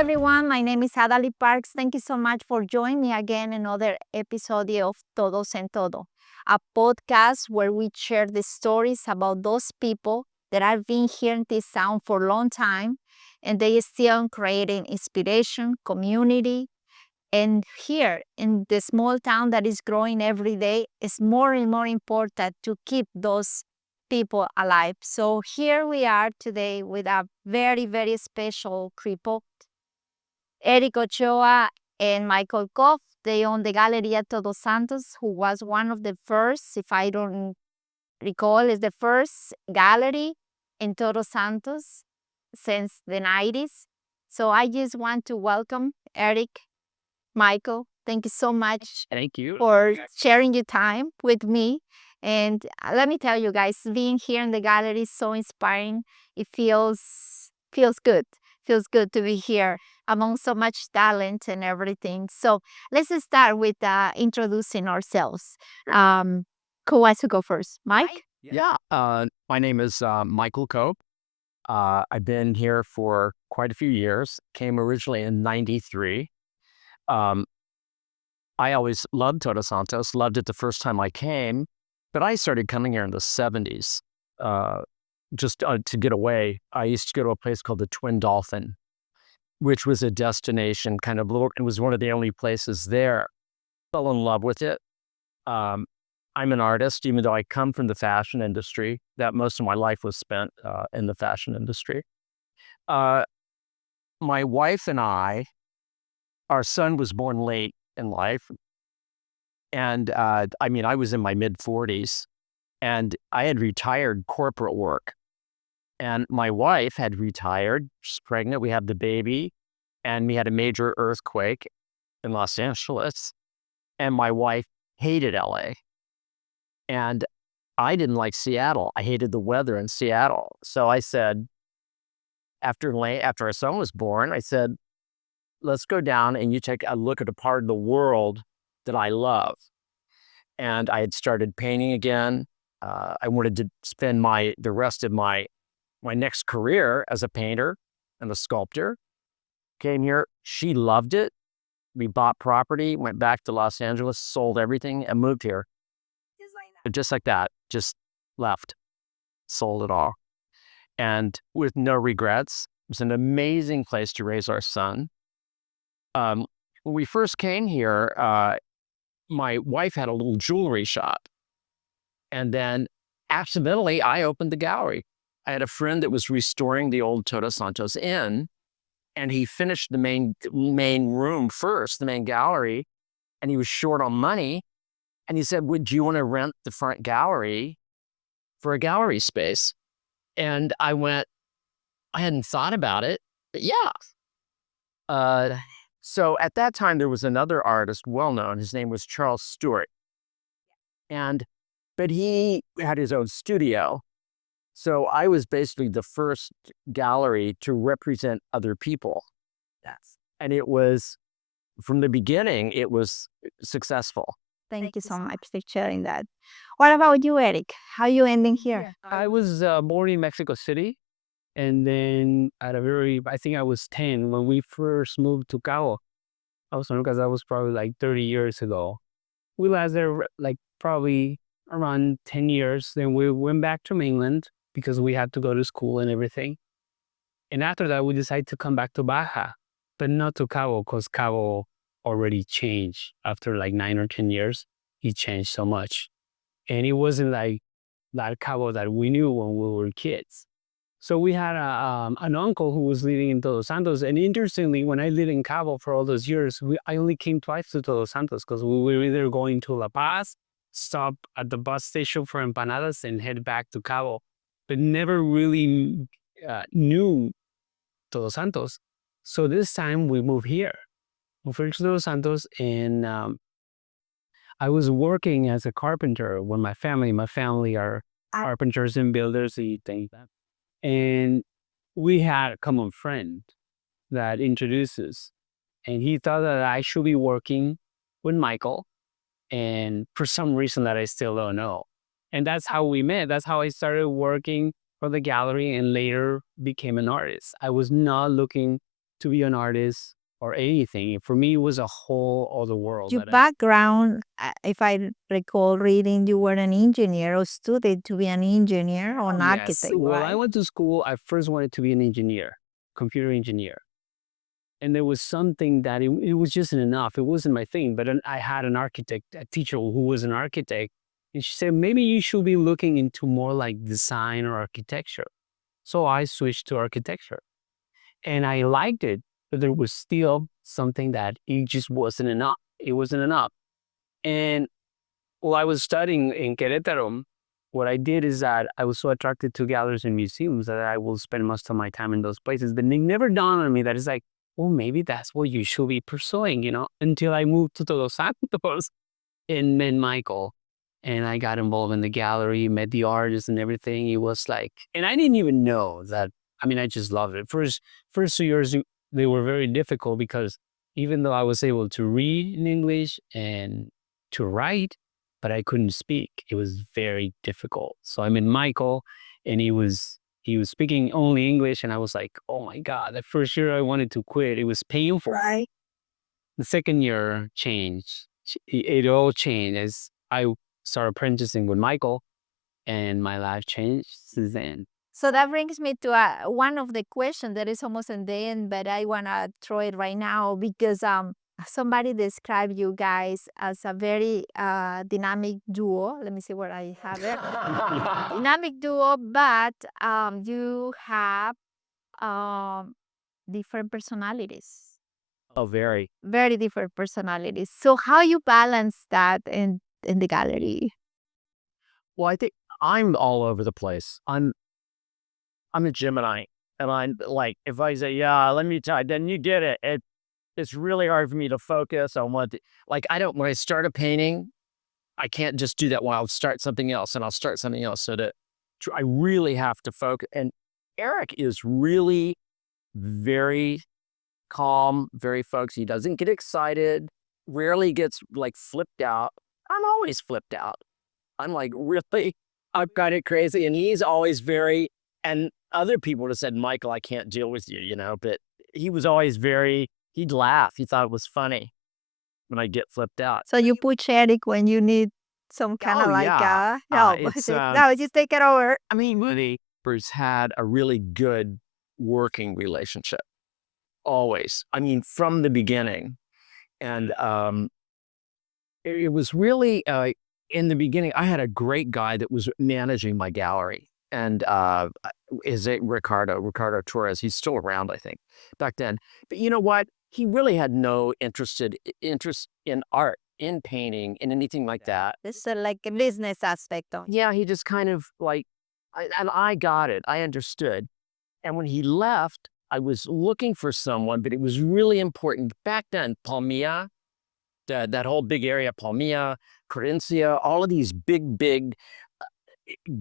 everyone. My name is Adali Parks. Thank you so much for joining me again in another episode of Todos and Todo, a podcast where we share the stories about those people that have been hearing this sound for a long time and they still creating inspiration, community. And here in the small town that is growing every day, it's more and more important to keep those people alive. So here we are today with a very, very special couple, Erick Ochoa and Michael Koff. They own the Galería Todos Santos, who was one of the first, if I don't recall, is the first gallery in Todos Santos since the 90s. So I just want to welcome Erick, Michael. Thank you so much Thank you. for sharing your time with me. And let me tell you guys, being here in the gallery is so inspiring. It feels good. Feels good to be here among so much talent and everything. So let's just start with introducing ourselves. Who wants to go first? Mike? Yeah. My name is Michael Cope. I've been here for quite a few years. Came originally in '93. Um, I always loved Todos Santos. Loved it the first time I came, but I started coming here in the '70s. Just to get away. I used to go to a place called the Twin Dolphin, which was a destination kind of little. It was one of the only places there. Fell in love with it. Um, I'm an artist, even though I come from the fashion industry. That most of my life was spent in the fashion industry. Uh, my wife and our son was born late in life, and I was in my mid 40s, and I had retired corporate work, and my wife had retired. She's pregnant. We had the baby, and we had a major earthquake in Los Angeles, and my wife hated LA. And I didn't like Seattle. I hated the weather in Seattle. So I said, after our son was born, I said, let's go down and you take a look at a part of the world that I love. And I had started painting again. I wanted to spend the rest of my next career as a painter and a sculptor. Came here. She loved it. We bought property, went back to Los Angeles, sold everything, and moved here. Just like that. Just left, sold it all. And with no regrets. It was an amazing place to raise our son. When we first came here, my wife had a little jewelry shop. And then accidentally, I opened the gallery. I had a friend that was restoring the old Todos Santos Inn, and he finished the main room first, the main gallery, and he was short on money. And he said, would you want to rent the front gallery for a gallery space? And I hadn't thought about it, but yeah. So at that time, there was another artist, well-known. His name was Charles Stewart. But he had his own studio. So I was basically the first gallery to represent other people. And it was, from the beginning, it was successful. Thank you so much for sharing that. What about you, Erick? How you ending here? I was born in Mexico City, and then I think I was 10 when we first moved to Cabo. I was because that was probably like 30 years ago. We lasted there like probably around 10 years. Then we went back to mainland because we had to go to school and everything. And after that, we decided to come back to Baja, but not to Cabo because Cabo already changed after like 9 or 10 years. It changed so much. And it wasn't like that Cabo that we knew when we were kids. So we had an uncle who was living in Todos Santos. And interestingly, when I lived in Cabo for all those years, I only came twice to Todos Santos because we were either going to La Paz, stop at the bus station for empanadas, and head back to Cabo, but never really knew Todos Santos. So this time we moved here. We moved to Todos Santos, and I was working as a carpenter with my family are carpenters and builders, and things like that. And we had a common friend that introduced us, and he thought that I should be working with Michael, and for some reason that I still don't know. And that's how we met. That's how I started working for the gallery and later became an artist. I was not looking to be an artist or anything. For me, it was a whole other world. Your background, if I recall reading, you were an engineer or student to be an engineer or an architect, Well, I right? went to school. I first wanted to be an engineer, computer engineer. And there was something that it was just enough. It wasn't my thing. But I had an architect, a teacher who was an architect. And she said, maybe you should be looking into more like design or architecture. So I switched to architecture. And I liked it, but there was still something that it just wasn't enough. It wasn't enough. And while I was studying in Querétaro, what I did is that I was so attracted to galleries and museums that I will spend most of my time in those places. But it never dawned on me that it's like, well, maybe that's what you should be pursuing, until I moved to Todos Santos and met Michael. And I got involved in the gallery, met the artists and everything. It was like, and I didn't even know that. I mean, I just loved it. First 2 years, they were very difficult because even though I was able to read in English and to write, but I couldn't speak. It was very difficult. So I met Michael, and he was speaking only English, and I was like, oh my God, the first year I wanted to quit. It was painful. Right. The second year changed. It all changed as I started apprenticing with Michael, and my life changed since then. So that brings me to one of the questions that is almost in the end, but I want to throw it right now because somebody described you guys as a very dynamic duo. Let me see where I have it. Dynamic duo, but you have different personalities, Oh, very. very different personalities. So how you balance that in the gallery? Well, I think I'm all over the place. I'm a Gemini, and I'm like, if I say, yeah, let me tell you, then you get it. It's really hard for me to focus on like, I don't, when I start a painting, I can't just do that while I'll start something else and I'll start something else. I really have to focus. And Erick is really very calm, very focused. He doesn't get excited, rarely gets like flipped out. I'm always flipped out. I'm like, really? I'm kind of crazy. And he's always and other people would have said, Michael, I can't deal with you, but he was always he'd laugh. He thought it was funny when I get flipped out. So you put Eric when you need some kind of Oh, like yeah. help. It's, No, just take it over. I mean, Neighbors had a really good working relationship, always. I mean, from the beginning. And it was really, in the beginning, I had a great guy that was managing my gallery. And is it Ricardo Torres? He's still around, I think, back then. But you know what? He really had no interest in art, in painting, in anything like that. This is like a business aspect of. Yeah, he just kind of like, and I got it. I understood. And when he left, I was looking for someone, but it was really important back then. Palmilla, that whole big area, Palmilla, Corencia, all of these big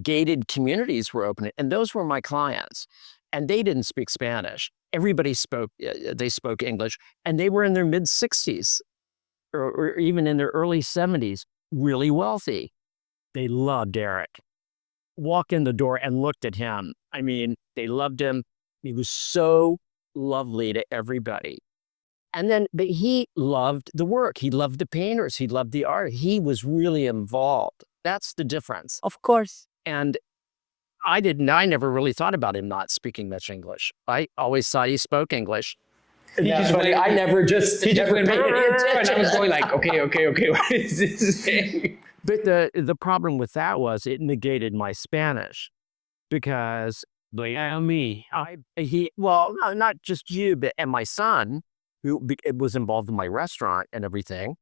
gated communities were opening, and those were my clients. And they didn't speak Spanish. Everybody they spoke English, and they were in their mid 60s or even in their early 70s, really wealthy. They loved Erick. Walked in the door and looked at him. I mean, they loved him. He was so lovely to everybody. But he loved the work. He loved the painters. He loved the art. He was really involved. That's the difference. Of course. And I never really thought about him not speaking much English. I always thought he spoke English. He just But went- I never just He just never went, paid any and attention. I was going like, okay, what is this saying? But the problem with that was it negated my Spanish because Me. well, no, not just you, but and my son, who was involved in my restaurant and everything.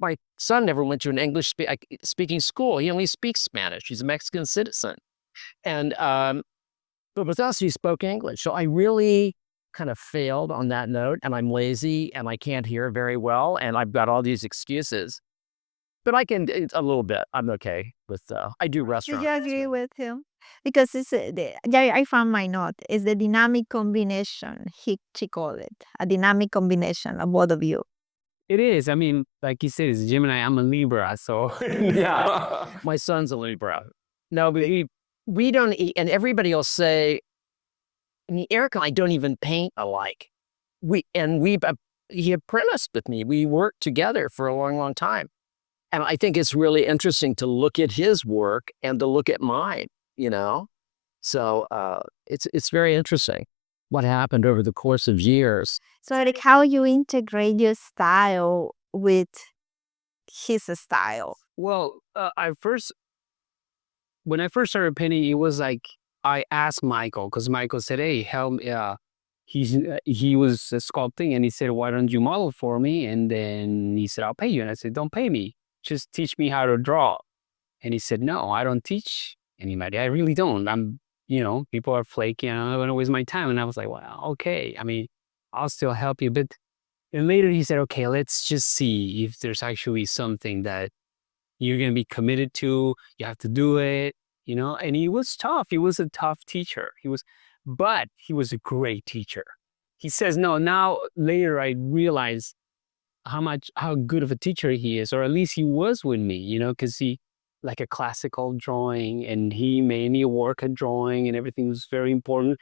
My son never went to an English speaking school. He only speaks Spanish. He's a Mexican citizen. And but with us, he spoke English. So I really kind of failed on that note. And I'm lazy and I can't hear very well. And I've got all these excuses. But I can a little bit. I'm okay with. I do Did restaurants. you agree with him? Because it's I found my note. It's the dynamic combination. She called it a dynamic combination of both of you. It is. I mean, like you said, it's Gemini. I'm a Libra, so Yeah, my son's a Libra. No, but we don't eat, and everybody will say, I mean, Eric and I don't even paint alike. he apprenticed with me. We worked together for a long, long time. And I think it's really interesting to look at his work and to look at mine, you know? So it's very interesting what happened over the course of years. So, Eric, how you integrate your style with his style? Well, when I first started painting, it was like I asked Michael because Michael said, "Hey, help me." He was sculpting, and he said, "Why don't you model for me?" And then he said, "I'll pay you." And I said, "Don't pay me. Just teach me how to draw." And he said, "No, I don't teach anybody. I really don't. People are flaky, and I don't want to waste my time." And I was like, "Well, okay. I mean, I'll still help you." But and later he said, "Okay, let's just see if there's actually something that you're going to be committed to. You have to do it, And he was tough. He was a tough teacher. But he was a great teacher. He says, no, now later I realize how good of a teacher he is, or at least he was with me, because he like a classical drawing and he made me work at drawing and everything was very important.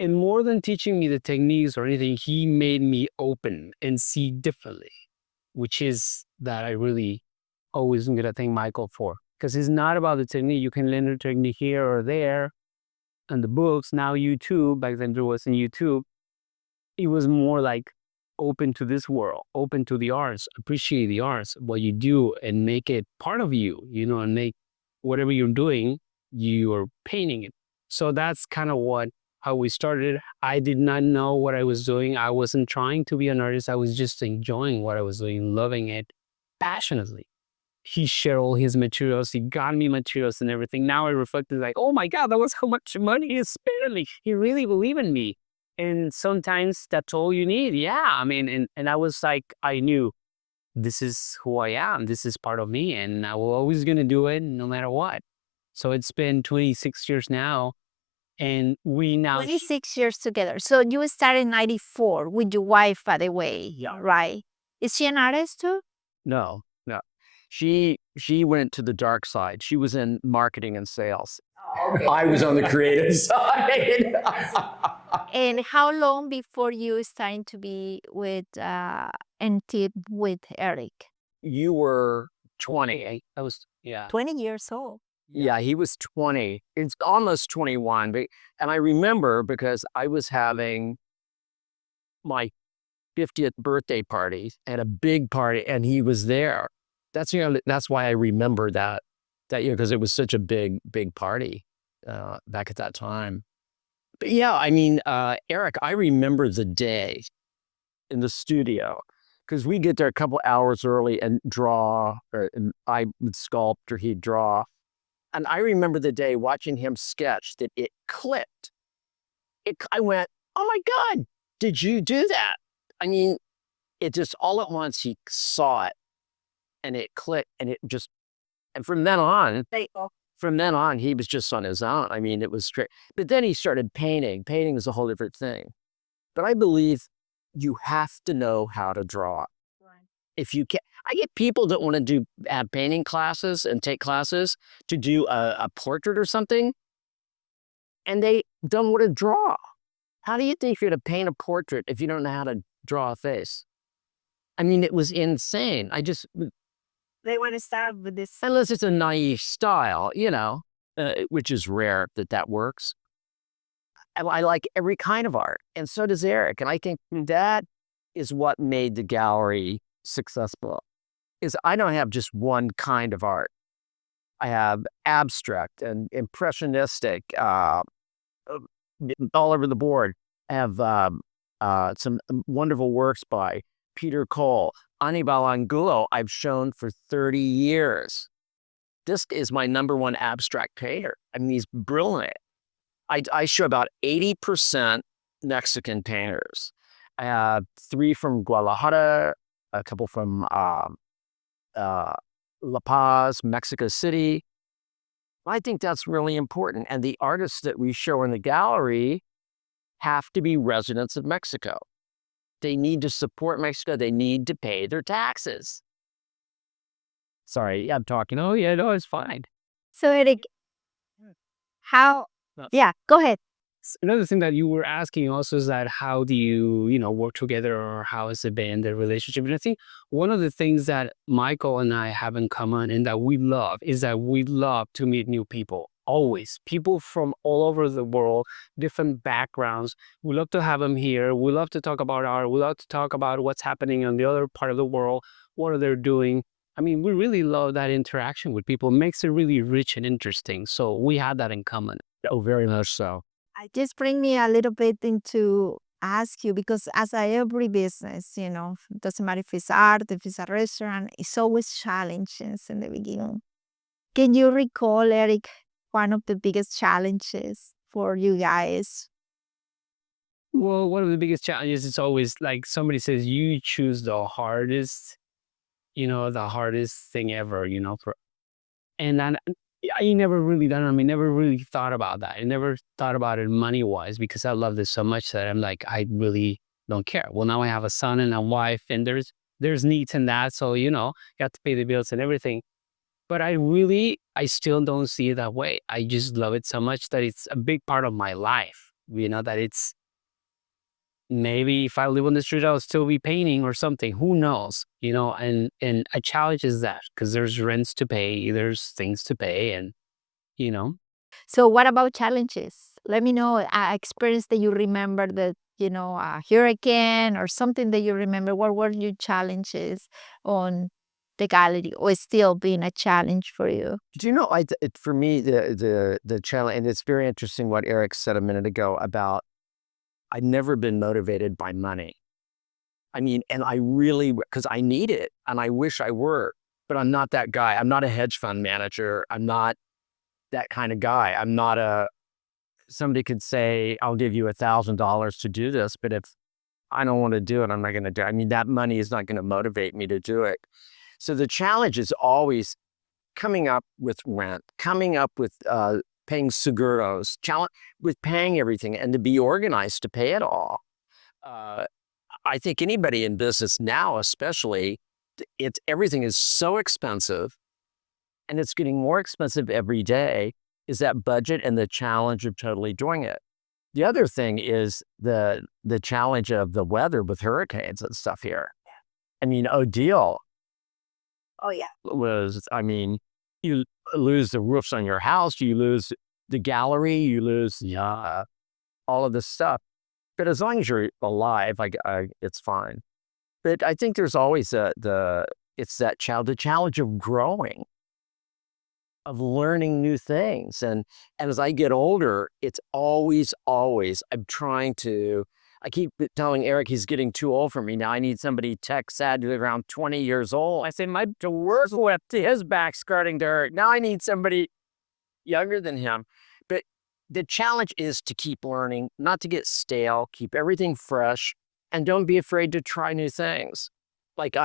And more than teaching me the techniques or anything, he made me open and see differently, which is that I really always am gonna thank Michael for. Because it's not about the technique. You can learn the technique here or there in the books. Now YouTube, back then there wasn't YouTube. It was more like open to this world, open to the arts, appreciate the arts, what you do, and make it part of you, and make whatever you're doing, you're painting it. So that's kind of how we started. I did not know what I was doing. I wasn't trying to be an artist. I was just enjoying what I was doing, loving it passionately. He shared all his materials. He got me materials and everything. Now I reflected like, oh my God, that was how much money he spent on me. He really believed in me. And sometimes that's all you need. Yeah. I mean, and I was like, I knew this is who I am. This is part of me. And I will always gonna do it no matter what. So it's been 26 years now. And we now 26 years together. So you started in 94 with your wife, by the way, Yeah. right? Is she an artist too? No, no. She went to the dark side. She was in marketing and sales. I was on the creative side. And how long before you starting to be with and tip with Eric? You were 20. I was, yeah. 20 years old. Yeah, he was 20. It's almost 21. And I remember because I was having my 50th birthday party and a big party, and he was there. That's why I remember that year, because it was such a big party back at that time. But yeah, I mean, Eric, I remember the day in the studio because we get there a couple hours early and draw, and I would sculpt or he'd draw. And I remember the day watching him sketch that it clicked. I went, oh my God, did you do that? I mean, it just all at once he saw it and it clicked, and from then on, he was just on his own. I mean, it was great. But then he started painting. Painting was a whole different thing. But I believe you have to know how to draw. If you can, I get people that want to have painting classes and take classes to do a portrait or something, and they don't know what to draw. How do you think you're going to paint a portrait if you don't know how to draw a face? I mean, it was insane. They want to start with this. Unless it's a naive style, which is rare that works. I like every kind of art, and so does Eric. And I think that is what made the gallery successful. Is I don't have just one kind of art. I have abstract and impressionistic, all over the board. I have some wonderful works by Peter Cole. Anibal Angulo, I've shown for 30 years. This is my #1 abstract painter. I mean, he's brilliant. I show about 80% Mexican painters. I have 3 from Guadalajara, a couple from La Paz, Mexico City. I think that's really important. And the artists that we show in the gallery have to be residents of Mexico. They need to support Mexico. They need to pay their taxes. Sorry, I'm talking. Oh, yeah, no, it's fine. So Eric, how? No. Yeah, go ahead. Another thing that you were asking also is that how do you, work together, or how has it been the relationship? And I think one of the things that Michael and I have in common and that we love is that we love to meet new people. Always people from all over the world, different backgrounds. We love to have them here. We love to talk about art. We love to talk about what's happening on the other part of the world. What are they doing? I mean, we really love that interaction with people. It makes it really rich and interesting. So we have that in common. Oh, very much so. I just bring me a little bit into ask you because as a every business, doesn't matter if it's art, if it's a restaurant, it's always challenges in the beginning. Can you recall, Eric, one of the biggest challenges for you guys? Well, one of the biggest challenges is always like somebody says, you choose the hardest thing ever, and then I never really done. I mean, never really thought about that. I never thought about it money wise because I love this so much that I'm like, I really don't care. Well, now I have a son and a wife, and there's needs in that, so got to pay the bills and everything. But I still don't see it that way. I just love it so much that it's a big part of my life. That it's maybe if I live on the street, I'll still be painting or something. Who knows? And a challenge is that because there's rents to pay, there's things to pay, and you know. So, what about challenges? Let me know a experience that you remember that, a hurricane or something that you remember. What were your challenges on the gallery or still being a challenge for you? Do you know, for me, the challenge, and it's very interesting what Eric said a minute ago about I've never been motivated by money. I mean, and I really, because I need it and I wish I were, but I'm not that guy. I'm not a hedge fund manager. I'm not that kind of guy. I'm not somebody could say, I'll give you $1,000 to do this, but if I don't want to do it, I'm not going to do it. I mean, that money is not going to motivate me to do it. So the challenge is always coming up with rent, coming up with paying seguros, challenge with paying everything and to be organized to pay it all. Uh, I think anybody in business now, especially, everything is so expensive and it's getting more expensive every day, is that budget and the challenge of totally doing it. The other thing is the challenge of the weather with hurricanes and stuff here. I mean, Odile Oh, yeah. I mean, you lose the roofs on your house, you lose the gallery, you lose all of this stuff. But as long as you're alive, it's fine. But I think there's always it's the challenge of growing, of learning new things. And as I get older, it's always, I'm trying to, I keep telling Eric he's getting too old for me. Now I need somebody tech savvy around 20 years old. I say, my work whip to his back starting to hurt. Now I need somebody younger than him. But the challenge is to keep learning, not to get stale, keep everything fresh, and don't be afraid to try new things. Like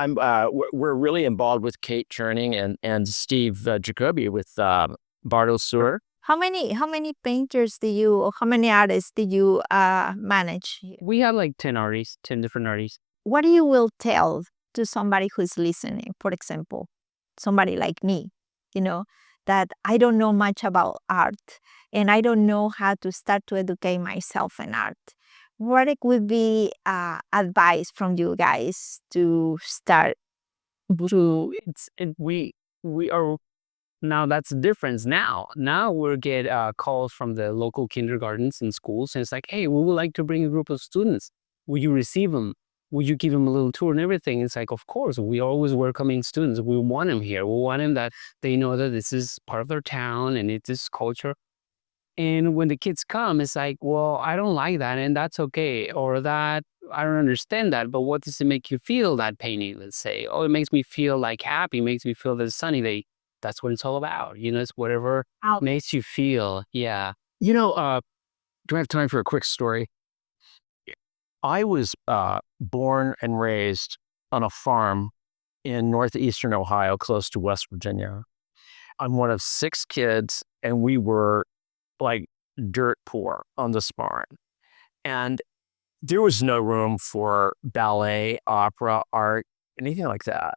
we're really involved with Kate Churning and Steve Jacoby with Bardo Sewer. How many painters do you or how many artists do you manage here? We have like 10 artists, 10 different artists. What you will tell to somebody who's listening, for example, somebody like me, that I don't know much about art and I don't know how to start to educate myself in art. What it would be advice from you guys to start to We are now, that's the difference now. Now we get calls from the local kindergartens and schools, and it's like, hey, we would like to bring a group of students. Will you receive them? Will you give them a little tour and everything? It's like, of course, we always welcoming students. We want them here. We want them that they know that this is part of their town and it's this culture. And when the kids come, it's like, well, I don't like that, and that's okay. Or that, I don't understand that, but what does it make you feel, that painting, let's say? Oh, it makes me feel like happy, makes me feel that it's sunny. That's what it's all about. It's whatever out? makes you feel. Yeah. You know, do I have time for a quick story? I was born and raised on a farm in northeastern Ohio, close to West Virginia. I'm one of 6 kids, and we were like dirt poor on this farm. And there was no room for ballet, opera, art, anything like that.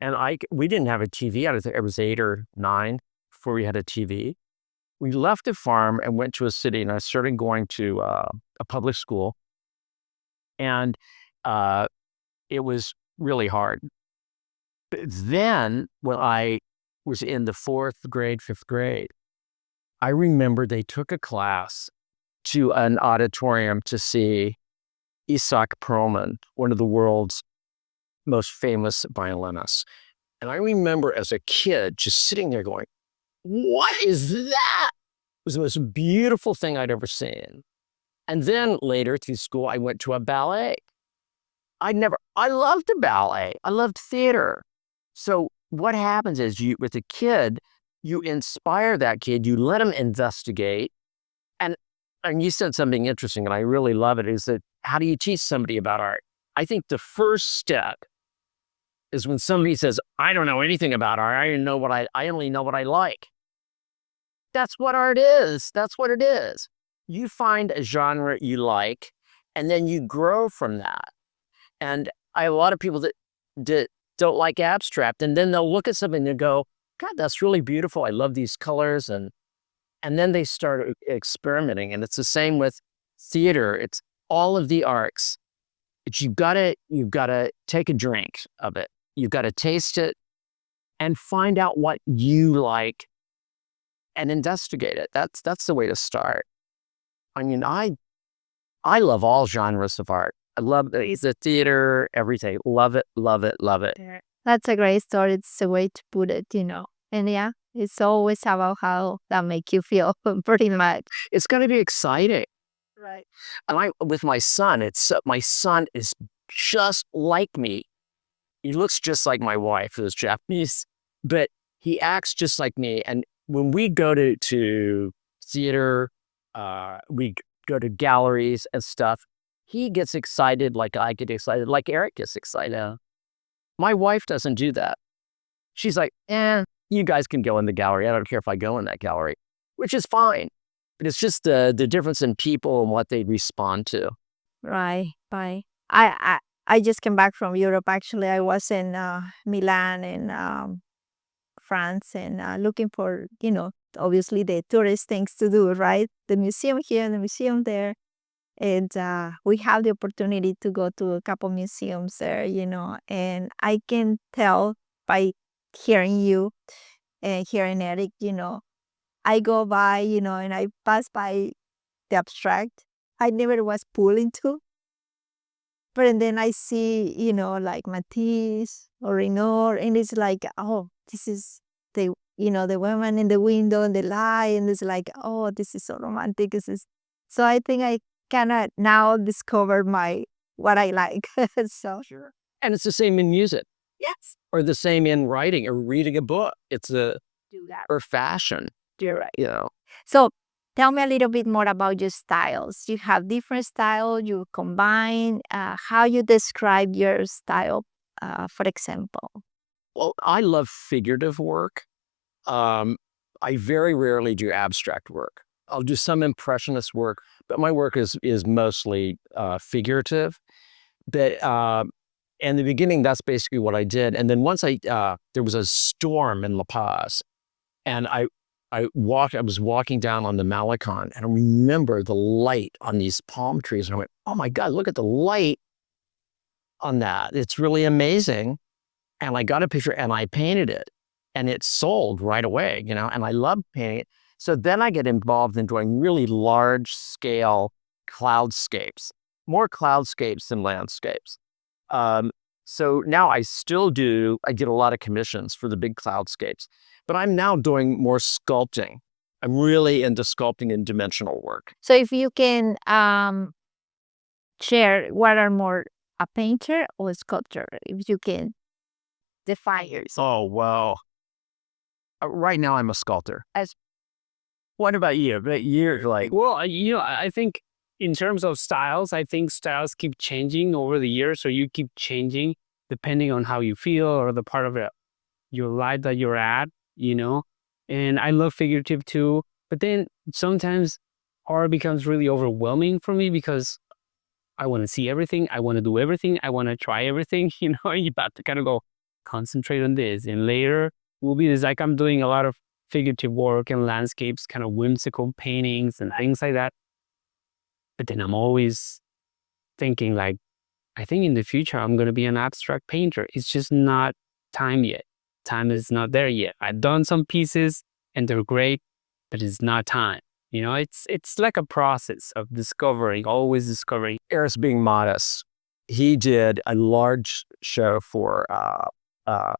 And we didn't have a TV. I was 8 or 9 before we had a TV. we left the farm and went to a city, and I started going to a public school, and uh, it was really hard. But then, when I was in the fourth grade, fifth grade, I remember they took a class to an auditorium to see Isaac Perlman, one of the world's most famous violinists. And I remember as a kid just sitting there going, what is that? It was the most beautiful thing I'd ever seen. And then later through school, I went to a ballet. I loved the ballet. I loved theater. So what happens is with a kid, you inspire that kid, you let him investigate. And, and you said something interesting, and I really love it, is that how do you teach somebody about art? I think the first step is when somebody says, I don't know anything about art. I only know what I like. That's what art is. That's what it is. You find a genre you like, and then you grow from that. And I have a lot of people that don't like abstract, and then they'll look at something and go, God, that's really beautiful. I love these colors. And then they start experimenting. And it's the same with theater. It's all of the arts. But you've gotta take a drink of it. You've got to taste it and find out what you like and investigate it. That's the way to start. I mean, I love all genres of art. I love the theater, everything. Love it, love it, love it. Yeah. That's a great story. It's a way to put it, And yeah, it's always about how that make you feel, pretty much. It's going to be exciting. Right. And with my son, my son is just like me. He looks just like my wife, who's Japanese, but he acts just like me. And when we go to theater, we go to galleries and stuff, he gets excited like I get excited, like Erick gets excited. My wife doesn't do that. She's like, you guys can go in the gallery. I don't care if I go in that gallery, which is fine. But it's just the difference in people and what they respond to. Right. Bye. I just came back from Europe. Actually, I was in Milan and France, and looking for obviously the tourist things to do. Right, the museum here, the museum there, and we have the opportunity to go to a couple museums there. And I can tell by hearing you and hearing Erick. I go by, and I pass by the abstract. I never was pulled into. But then I see, like Matisse or Renoir, and it's like, oh, this is the woman in the window and the light, and it's like, oh, this is so romantic. So I think I kind of now discover what I like. So Sure. And it's the same in music. yes, Or the same in writing or reading a book. do that. Or fashion, You're right. So tell me a little bit more about your styles. You have different styles, you combine, how you describe your style, for example. Well, I love figurative work. I very rarely do abstract work. I'll do some impressionist work, but my work is mostly figurative. But in the beginning, that's basically what I did. And then once there was a storm in La Paz, and I was walking down on the Malecon, and I remember the light on these palm trees, and I went, oh my God, look at the light on that. It's really amazing. And I got a picture and I painted it, and it sold right away, and I love painting it. So then I get involved in doing really large scale cloudscapes, more cloudscapes than landscapes. Um, so now I get a lot of commissions for the big cloudscapes, but I'm now doing more sculpting. I'm really into sculpting and dimensional work. So if you can share what are more, a painter or a sculptor, if you can define yourself. Oh, well, right now I'm a sculptor. What about you? But you're like, Well, I think in terms of styles, I think styles keep changing over the years. So you keep changing depending on how you feel or the part of your life that you're at, And I love figurative too. But then sometimes art becomes really overwhelming for me because I want to see everything. I want to do everything. I want to try everything. You about to kind of go concentrate on this. And later will be this like I'm doing a lot of figurative work and landscapes, kind of whimsical paintings and things like that. But then I'm always thinking like, I think in the future I'm gonna be an abstract painter. It's just not time yet. Time is not there yet. I've done some pieces and they're great, but it's not time. It's like a process of discovering, always discovering. Eric's being modest. He did a large show for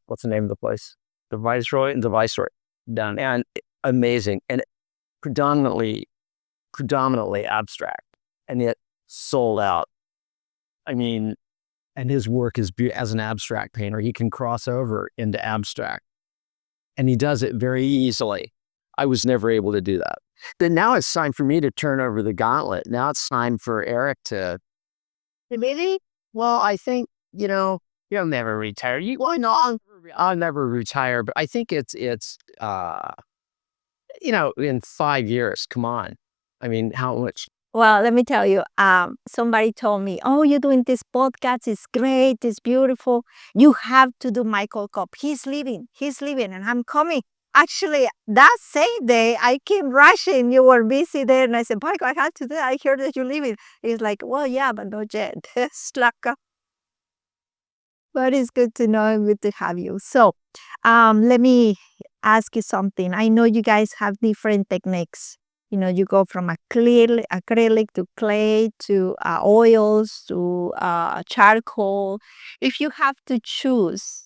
what's the name of the place? The Viceroy. The Viceroy. Done. And amazing, and predominantly abstract, and yet sold out. I mean, and his work is as an abstract painter, he can cross over into abstract, and he does it very easily. I was never able to do that. Then now it's time for me to turn over the gauntlet. Now it's time for Eric to. Really? Well, I think You'll never retire. why not? I'll never retire, but I think it's in 5 years. Come on, I mean, how much? Well, let me tell you, somebody told me, "Oh, you're doing this podcast. It's great. It's beautiful. You have to do Michael Cobb. He's leaving, and I'm coming." Actually, that same day, I came rushing. You were busy there, and I said, "Michael, I have to do that. I heard that you're leaving." He's like, "Well, yeah, but not yet." Slack. But it's good to know and good to have you. So, let me ask you something. I know you guys have different techniques. You go from acrylic to clay to oils to charcoal. If you have to choose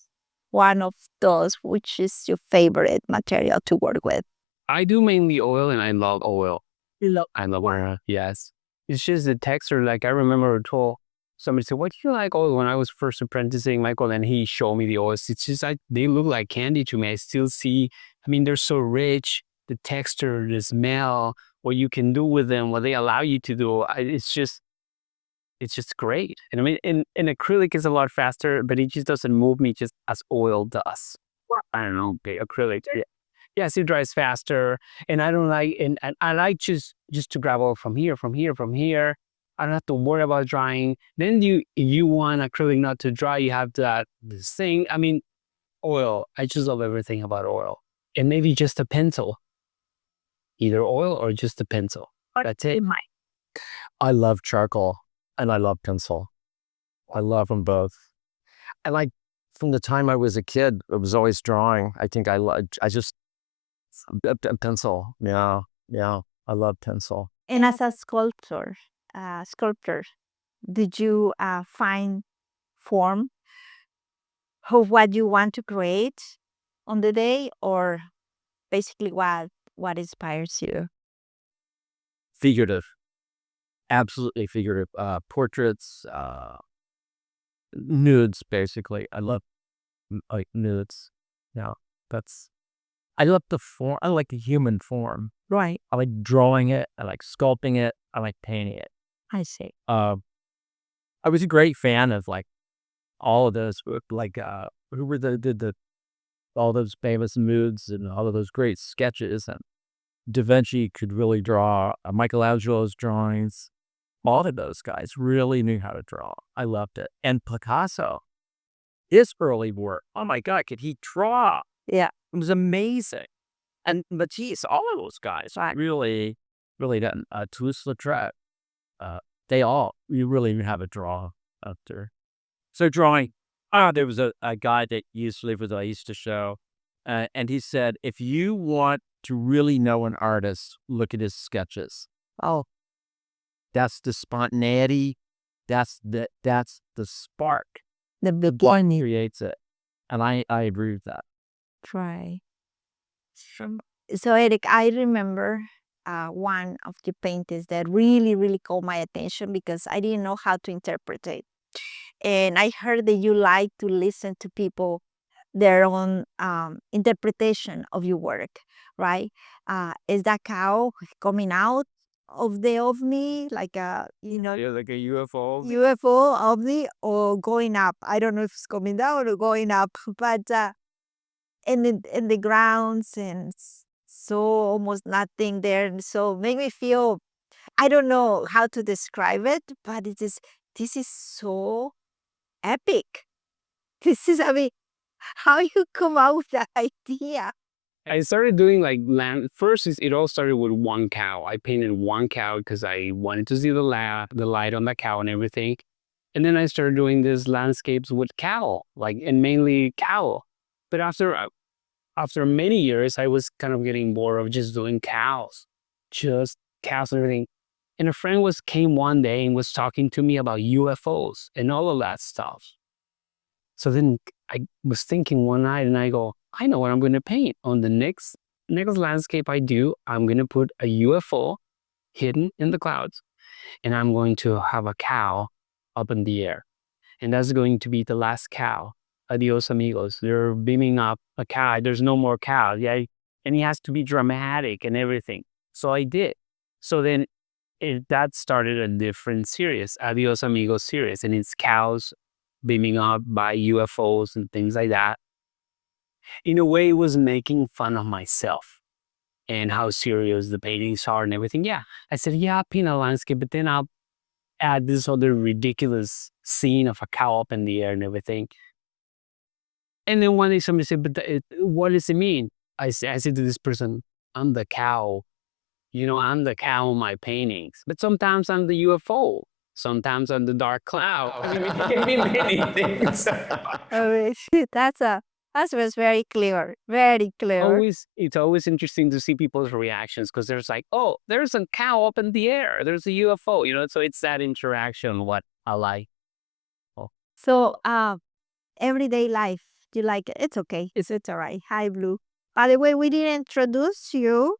one of those, which is your favorite material to work with? I do mainly oil, and I love oil. Lo- I love oil. Yes. It's just the texture. Like I remember told somebody said, "What do you like oil?" When I was first apprenticing Michael, and he showed me the oils. It's just they look like candy to me. I still see. I mean, they're so rich. The texture, the smell, what you can do with them, what they allow you to do. It's just great. And I mean, in acrylic is a lot faster, but it just doesn't move me just as oil does. I don't know, acrylic. Yes, it dries faster, and I don't like, and I like just to grab oil from here, from here, from here. I don't have to worry about drying. Then if you want acrylic not to dry, you have this thing. I mean, oil. I just love everything about oil, and maybe just a pencil, either oil or just a pencil. That's it. I love charcoal and I love pencil. I love them both. And like from the time I was a kid, I was always drawing. I think I just a pencil. Yeah, yeah. I love pencil. And as a sculptor, did you find form of what you want to create on the day, or basically what inspires you? Figurative, absolutely figurative. Portraits, nudes, basically. I love like nudes. Yeah, that's. I love the form. I like the human form. Right. I like drawing it. I like sculpting it. I like painting it. I see. I was a great fan of like all of those, like who were did the all those famous moods and all of those great sketches, and Da Vinci could really draw. Michelangelo's drawings, all of those guys really knew how to draw. I loved it. And Picasso, his early work. Oh my God, could he draw? Yeah. It was amazing. And Matisse, all of those guys Right. really done. Toulouse-Lautrec, you really have a draw out there. So drawing, there was a guy that used to live with, I used to show, and he said, if you want to really know an artist, look at his sketches. Oh, That's the spontaneity. That's the spark. the The beginning. creates it. And I agree with that. Try. So, Eric, I remember one of the paintings that really, really caught my attention because I didn't know how to interpret it. And I heard that you like to listen to people, their own interpretation of your work, right? Is that cow coming out of the ovni, like Yeah, like a UFO. UFO ovni, or going up? I don't know if it's coming down or going up, but in the grounds, and so almost nothing there. And so make me feel, I don't know how to describe it, but this is so epic. This is, I mean, how you come out with that idea? I started doing like land. First, it all started with one cow. I painted one cow because I wanted to see the light on the cow and everything. And then I started doing these landscapes with cow, like and mainly cow. But after many years, I was kind of getting bored of just cows and everything. And a friend came one day and was talking to me about UFOs and all of that stuff. So then I was thinking one night and I go, I know what I'm going to paint. On the next landscape I do, I'm going to put a UFO hidden in the clouds and I'm going to have a cow up in the air. And that's going to be the last cow. Adios, amigos. They're beaming up a cow. There's no more cow. Yeah. And he has to be dramatic and everything. So I did. So then that started a different series, Adios, amigos series. And it's cows beaming up by UFOs and things like that. In a way, it was making fun of myself and how serious the paintings are and everything. Yeah. I said, yeah, I'll paint a landscape, but then I'll add this other ridiculous scene of a cow up in the air and everything. And then one day somebody said, but what does it mean? I said to this person, I'm the cow. I'm the cow in my paintings. But sometimes I'm the UFO. Sometimes I'm the dark cloud. I mean, it can be many things. That was very clear, very clear. It's always interesting to see people's reactions because there's like, oh, there's a cow up in the air. There's a UFO, so it's that interaction what I like. So, everyday life, you like it? It's okay. It's all right. Hi, Blue. By the way, we didn't introduce you.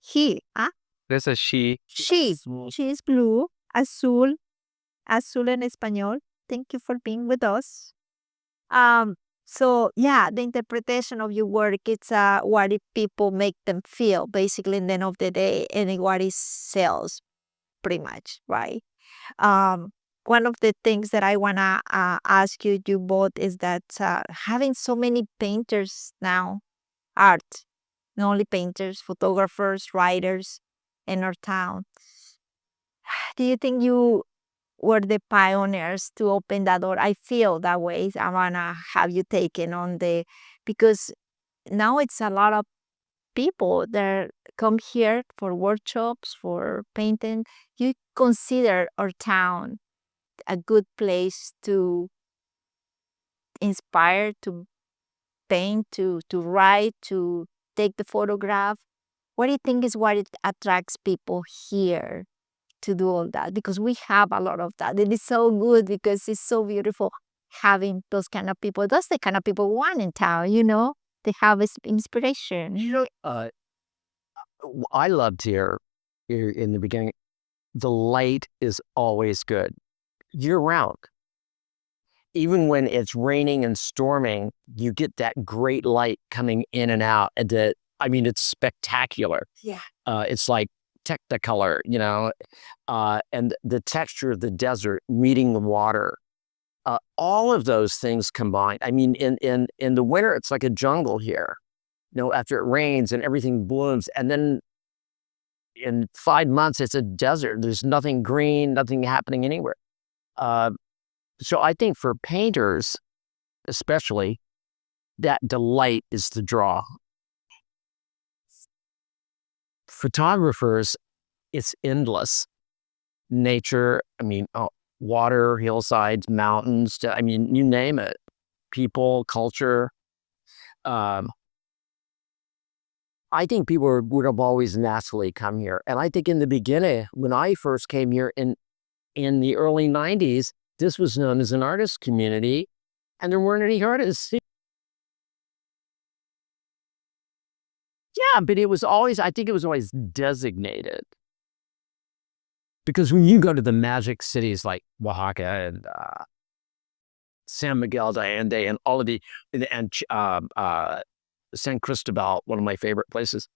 He, huh? There's a she. She. She is blue, azul, azul en español. Thank you for being with us. So yeah, the interpretation of your work, it's what it people make them feel, basically, in the end of the day, and what it sells, pretty much, right? One of the things that I wanna ask you both is that having so many painters now, art, not only painters, photographers, writers in our town. Do you think you were the pioneers to open that door? I feel that way. I wanna have you taken on because now it's a lot of people that come here for workshops, for painting. You consider our town a good place to inspire, to paint, to write, to take the photograph. What do you think is what it attracts people here to do all that? Because we have a lot of that. It is so good because it's so beautiful having those kind of people. That's the kind of people we want in town, They have inspiration. I loved here in the beginning. The light is always good year round. Even when it's raining and storming, you get that great light coming in and out. And it's spectacular. Yeah. It's like Technicolor, and the texture of the desert meeting the water. All of those things combined. I mean, in the winter, it's like a jungle here. After it rains and everything blooms, and then in 5 months, it's a desert. There's nothing green, nothing happening anywhere. So I think for painters, especially, that delight is the draw. Photographers, it's endless. Nature, water, hillsides, mountains, you name it. People, culture. I think people would have always naturally come here. And I think in the beginning, when I first came here in the early 90s, this was known as an artist community, and there weren't any artists. Yeah, but I think it was always designated. Because when you go to the magic cities like Oaxaca and San Miguel de Allende and all of and San Cristobal, one of my favorite places.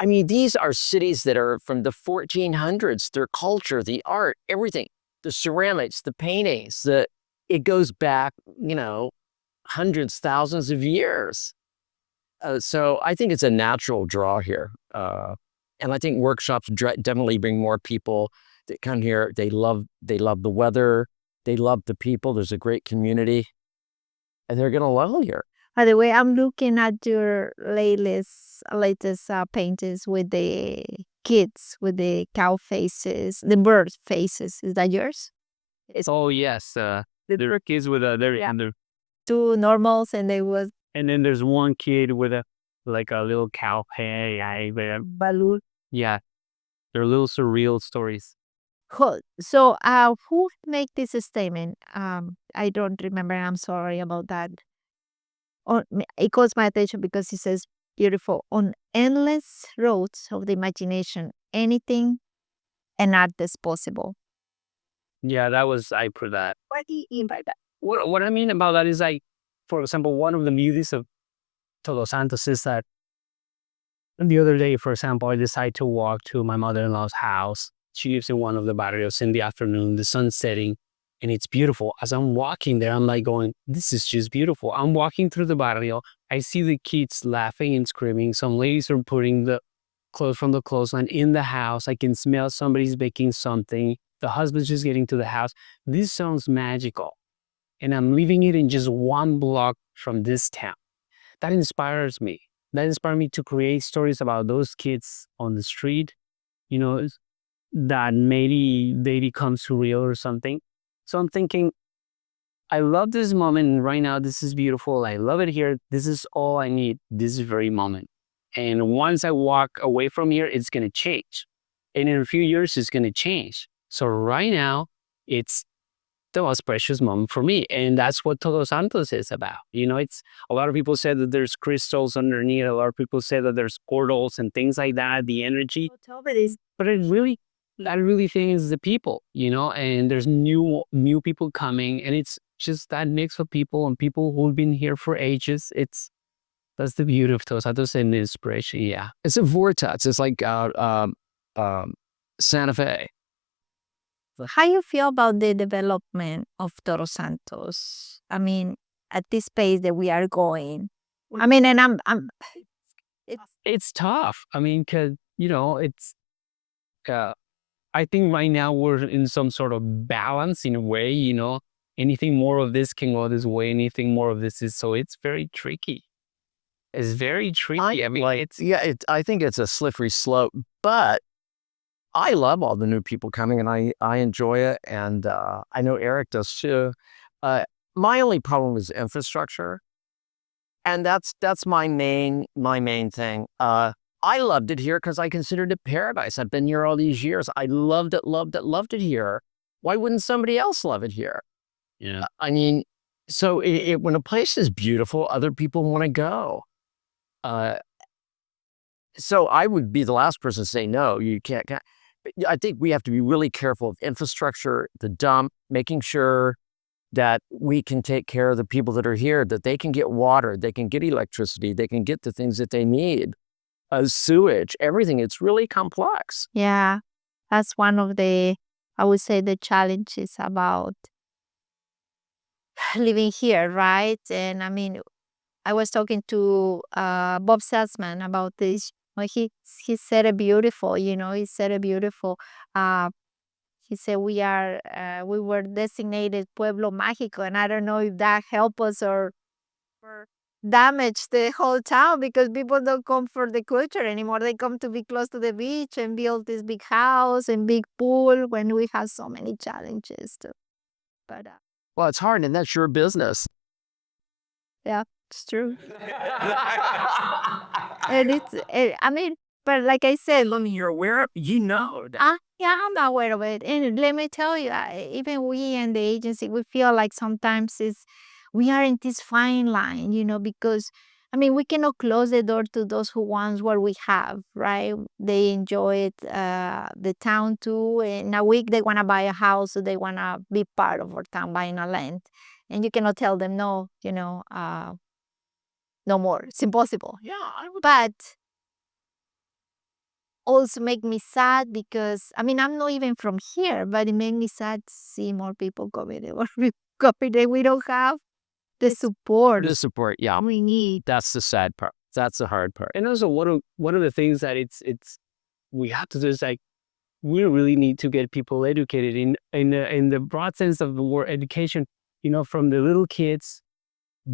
These are cities that are from the 1400s, their culture, the art, everything, the ceramics, the paintings, it goes back, hundreds, thousands of years. So I think it's a natural draw here. And I think workshops definitely bring more people that come here. They love the weather. They love the people. There's a great community. And they're going to love here. By the way, I'm looking at your latest paintings with the kids, with the cow faces, the bird faces. Is that yours? It's Oh yes, there are kids with a Yeah. and two normals, and they was then there's one kid with a like a little cow head. balloon. Yeah, they're little surreal stories. So, who make this statement? I don't remember. I'm sorry about that. It calls my attention because it says beautiful on endless roads of the imagination. Anything and art is possible. Yeah, that was I put that. What do you mean by that? What I mean about that is like, for example, one of the beauties of Todos Santos is that the other day, for example, I decided to walk to my mother-in-law's house. She lives in one of the barrios in the afternoon, the sun's setting, and it's beautiful. As I'm walking there, I'm like going, this is just beautiful. I'm walking through the barrio. I see the kids laughing and screaming. Some ladies are putting the clothes from the clothesline in the house. I can smell somebody's baking something. The husband's just getting to the house. This sounds magical. And I'm leaving it in just one block from this town. That inspires me. That inspired me to create stories about those kids on the street, you know, that maybe they become surreal or something. So I'm thinking, I love this moment and right now. This is beautiful. I love it here. This is all I need this very moment. And once I walk away from here, it's going to change. And in a few years, it's going to change. So right now, it's the most precious moment for me. And that's what Todo Santos is about. It's a lot of people say that there's crystals underneath. A lot of people say that there's portals and things like that, the energy. Tell me this. But I really think is the people, and there's new people coming, and it's just that mix of people and people who've been here for ages. That's the beauty of Todo Santos and the inspiration. Yeah. It's a vortex. It's like um, Santa Fe. How you feel about the development of Toro Santos? I mean, at this pace that we are going. I mean, and it's It's tough. I mean, because, it's, uh, I think right now we're in some sort of balance in a way, anything more of this can go this way, anything more of this is, so it's very tricky. It's very tricky. I mean, it's, I think it's a slippery slope, but I love all the new people coming, and I enjoy it, and I know Eric does too. Uh, my only problem is infrastructure, and that's my main thing. I loved it here because I considered it paradise. I've been here all these years. I loved it here. Why wouldn't somebody else love it here? yeah. I mean, so when a place is beautiful, other people want to go. Uh, so I would be the last person to say no. You can't. But yeah, I think we have to be really careful of infrastructure, the dump, making sure that we can take care of the people that are here, that they can get water, they can get electricity, they can get the things that they need, sewage, everything. It's really complex. Yeah, that's one of the, I would say, the challenges about living here, right? And I mean, I was talking to Bob Salzman about this. Well, he said it beautiful, he said it beautiful. Uh, he said we were designated Pueblo Mágico, and I don't know if that helped us or damage the whole town because people don't come for the culture anymore. They come to be close to the beach and build this big house and big pool when we have so many challenges too. But Well, it's hard, and that's your business. yeah, it's true. And I mean, but like I said, Let me you're aware of, that. yeah, I'm aware of it. And let me tell you, even we and the agency, we feel like sometimes we are in this fine line, because I mean, we cannot close the door to those who wants what we have, right? They enjoy it, the town too. In a week, they want to buy a house, so they want to be part of our town, buying a land. And you cannot tell them no, no more. It's impossible. Yeah, I would. But also make me sad because I mean I'm not even from here, but it made me sad to see more people coming or copy that we don't have the support The support, yeah, we need. that's the sad part. That's the hard part. And also one of the things that it's we have to do is like we really need to get people educated in the broad sense of the word education. From the little kids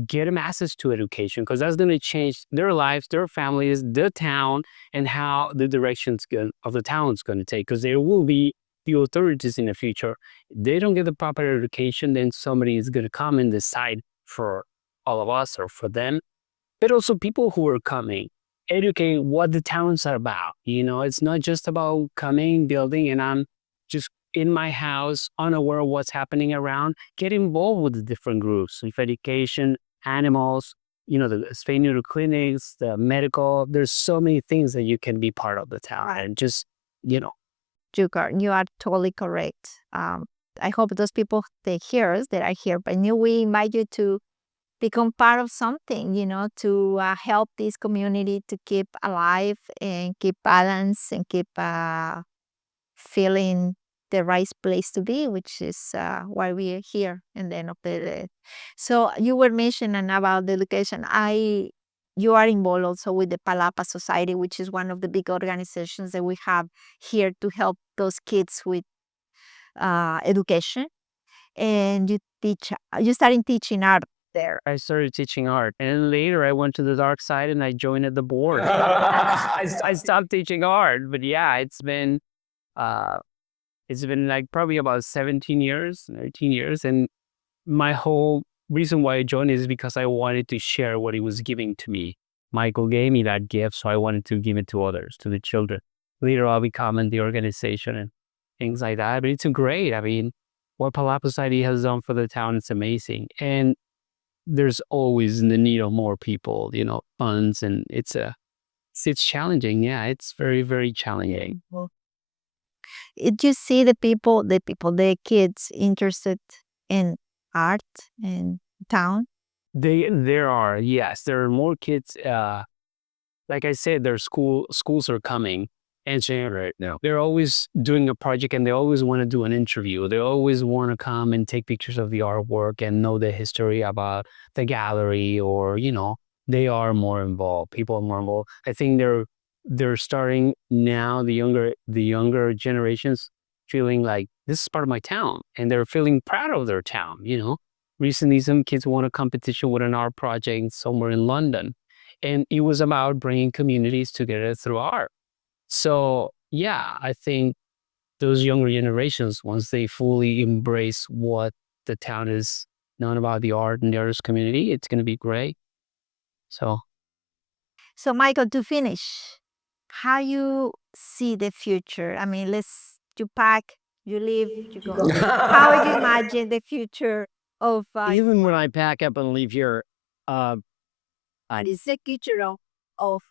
get them access to education, because that's going to change their lives, their families, the town, and how the directions of the town is going to take. Because there will be the authorities in the future. They don't get the proper education, then somebody is going to come and decide for all of us or for them. But also people who are coming, educate what the towns are about. It's not just about coming, building, and I'm just in my house, unaware of what's happening around. Get involved with the different groups, with education, animals, the spay neuter clinics, the medical. There's so many things that you can be part of the town, and just, You are totally correct. I hope those people they hear us that are here, but we invite you to become part of something, to help this community to keep alive and keep balance and keep feeling the right place to be, which is why we are here in the end of the day. So you were mentioning about the education. You are involved also with the Palapa Society, which is one of the big organizations that we have here to help those kids with education. And you started teaching art there. I started teaching art, and later I went to the dark side and I joined the board. I stopped teaching art, but yeah, uh, it's been like probably about 17 years, 18 years, and my whole reason why I joined is because I wanted to share what he was giving to me. Michael gave me that gift, so I wanted to give it to others, to the children. Later, I'll become in the organization and things like that. But it's great. I mean, what Palapa Society has done for the town, it's amazing. And there's always the need of more people, funds, and it's challenging. Yeah, it's very, very challenging. Well, did you see the kids interested in art in town? There are, yes, there are more kids. Like I said, their schools are coming and saying right now they're always doing a project, and they always want to do an interview. They always want to come and take pictures of the artwork and know the history about the gallery, or they are more involved. People are more involved. I think they're starting now, the younger generations, feeling like this is part of my town, and they're feeling proud of their town. Recently, some kids won a competition with an art project somewhere in London, and it was about bringing communities together through art. So yeah, I think those younger generations, once they fully embrace what the town is known about, the art and the artist community, it's going to be great. So So, Michael, to finish, how you see the future? I mean, you pack, you leave, you go. How would you imagine the future of Even when I pack up and leave here, uh, is the future of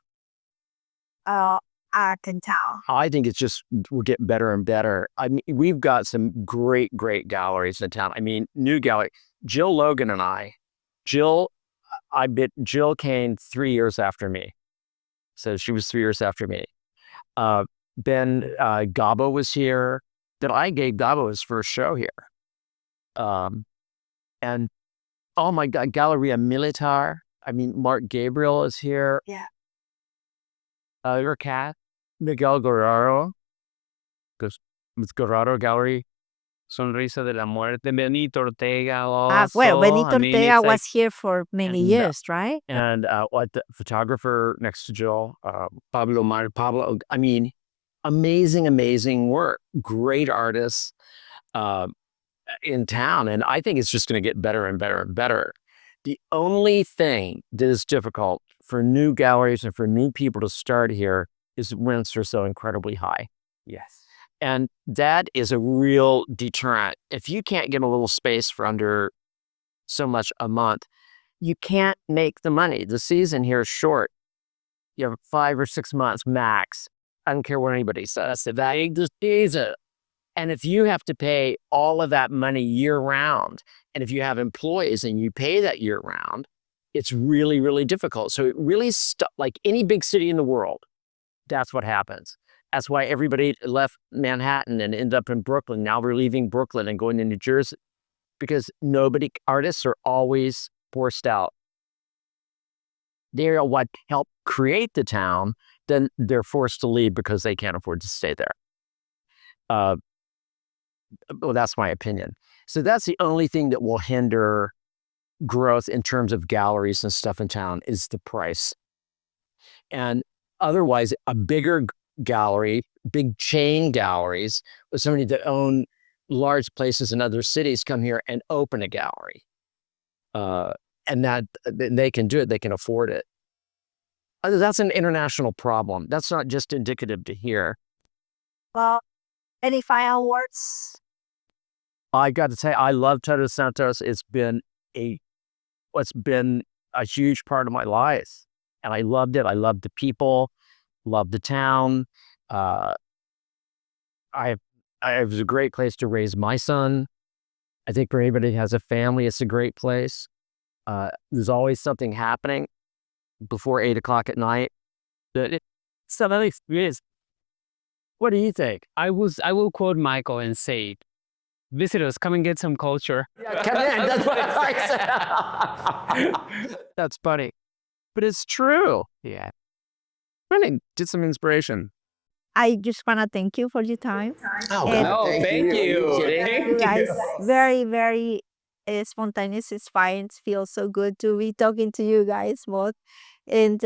uh, art and town? I think it's just will get better and better. I mean, we've got some great, great galleries in town. I mean, new gallery. Jill Logan and Jill, Jill came 3 years after me. So she was 3 years after me. Then Gabo was here. Then I gave Gabo his first show here. And oh my God, Galeria Militar. I mean, Mark Gabriel is here. Yeah. Your cat, Miguel Guerrero, because it's Guerrero Gallery. Sonrisa de la Muerte, Benito Ortega Well, also. Benito I mean, Ortega it's like, was here for many And, years, right? and what the photographer next to Jill, Pablo. I mean, amazing, amazing work. Great artists in town, and I think it's just going to get better and better and better. The only thing that is difficult for new galleries and for new people to start here is rents are so incredibly high. yes. And that is a real deterrent. If you can't get a little space for under so much a month, you can't make the money. The season here is short. You have 5 or 6 months max. I don't care what anybody says. The season. And if you have to pay all of that money year round, and if you have employees and you pay that year round, it's really, really difficult. So it really like any big city in the world, that's what happens. That's why everybody left Manhattan and ended up in Brooklyn. Now we're leaving Brooklyn and going to New Jersey because artists are always forced out. They're what helped create the town, then they're forced to leave because they can't afford to stay there. Well, that's my opinion. So that's the only thing that will hinder growth in terms of galleries and stuff in town is the price. And otherwise, a bigger gallery, big chain galleries, with somebody that own large places in other cities come here and open a gallery. And that they can do it, they can afford it. That's an international problem. That's not just indicative to here. Well, any final words? I got to say, I love Todos Santos. It's been a huge part of my life, and I loved it. I loved the people, loved the town. Uh, I, it was a great place to raise my son. I think for anybody who has a family, it's a great place. There's always something happening before 8 o'clock at night. It's another experience. What do you think? I will quote Michael and say, visitors, come and get some culture. Yeah, come in. That's what I said. That's funny, but it's true. Yeah. Running did some inspiration. I just want to thank you for your time. Oh, And- No, thank you. Thank you guys. Very, very spontaneous. It's fine. It feels so good to be talking to you guys both. And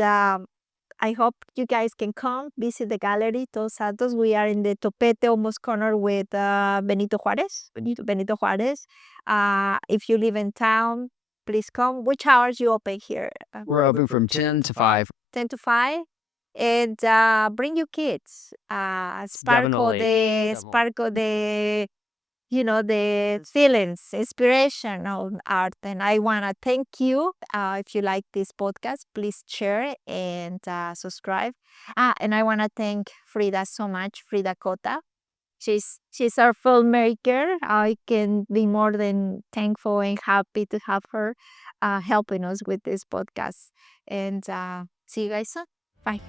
I hope you guys can come visit the gallery, Todos Santos. We are in the Topete, almost corner with Benito Juarez. Benito Juarez. If you live in town, please come. Which hours you open here? We're open from 10 to 5. 10 to 5. And bring your kids. Sparkle the the feelings, inspiration on art. And I want to thank you. If you like this podcast, please share and subscribe. And I want to thank Frida so much, Frida Cota. She's our filmmaker. I can be more than thankful and happy to have her helping us with this podcast. And see you guys soon. Bye.